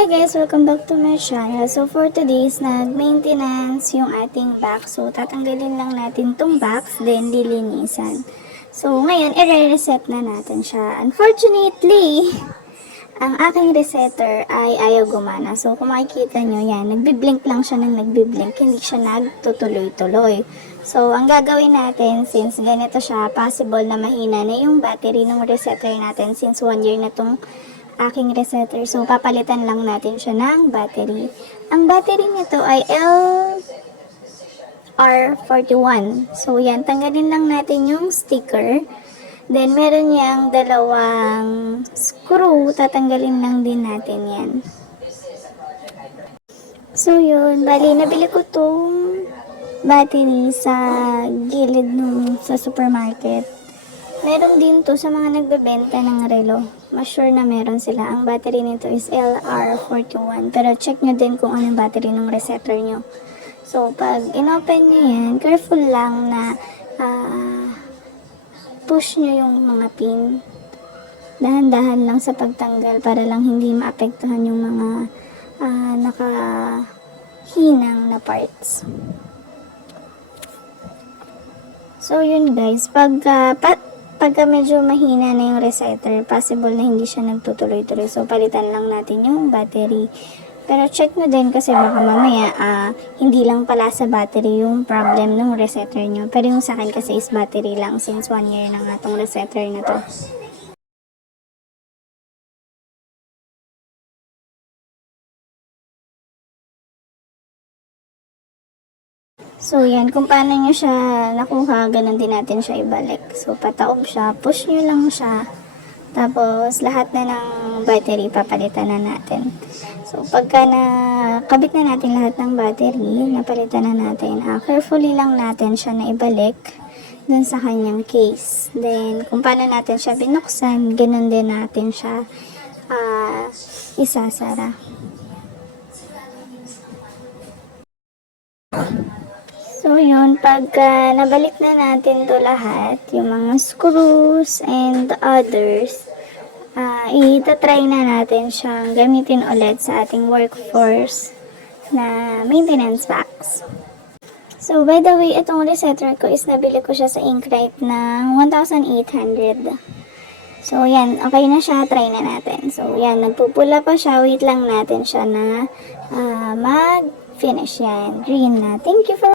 Hi guys! Welcome back to my channel. So for today's nag-maintenance yung ating box. So tatanggalin lang natin tong box, then lilinisan. So ngayon, i-reset na natin siya. Unfortunately, ang aking resetter ay ayaw gumana. So kung makikita nyo yan, nagbiblink lang siya ng nagbiblink. Hindi siya nagtutuloy-tuloy. So ang gagawin natin, since ganito siya, possible na mahina na yung battery ng resetter natin since 1 year na tong aking resetter. So, papalitan lang natin siya ng battery. Ang battery nito ay LR41. So, yan. Tanggalin lang natin yung sticker. Then, meron niyang dalawang screw. Tatanggalin lang din natin yan. So, yun. Bali, nabili ko tong battery sa gilid sa supermarket. Meron din to sa mga nagbebenta ng relo. Mas sure na meron sila. Ang battery nito is LR41. Pero check nyo din kung anong battery ng resetter nyo. So, pag inopen nyo yan, careful lang na push nyo yung mga pin. Dahan-dahan lang sa pagtanggal para lang hindi maapektuhan yung mga nakahinang na parts. So, yun guys. Pagka medyo mahina na yung resetter, possible na hindi siya nagtutuloy-tuloy. So, palitan lang natin yung battery. Pero check nyo din kasi baka mamaya hindi lang pala sa battery yung problem ng resetter nyo. Pero yung sa akin kasi is battery lang since 1 year na nga tong resetter na to. So, yan. Kung paano nyo siya nakuha, ganun din natin siya ibalik. So, pataob siya. Push nyo lang siya. Tapos, lahat na ng battery, papalitan na natin. So, pagka nakabit na natin lahat ng battery, napalitan na natin. Carefully lang natin siya na ibalik dun sa kanyang case. Then, kung paano natin siya binuksan, ganun din natin siya isasara. So, yun, pagka nabalik na natin to lahat, yung mga screws and others, itatry na natin siyang gamitin ulit sa ating workforce na maintenance box. So, by the way, itong resetter ko is nabili ko siya sa Inkrite ng 1,800. So, yan, okay na siya, try na natin. So, yan, nagpupula pa siya, wait lang natin siya na mag-finish yan. Green na. Thank you for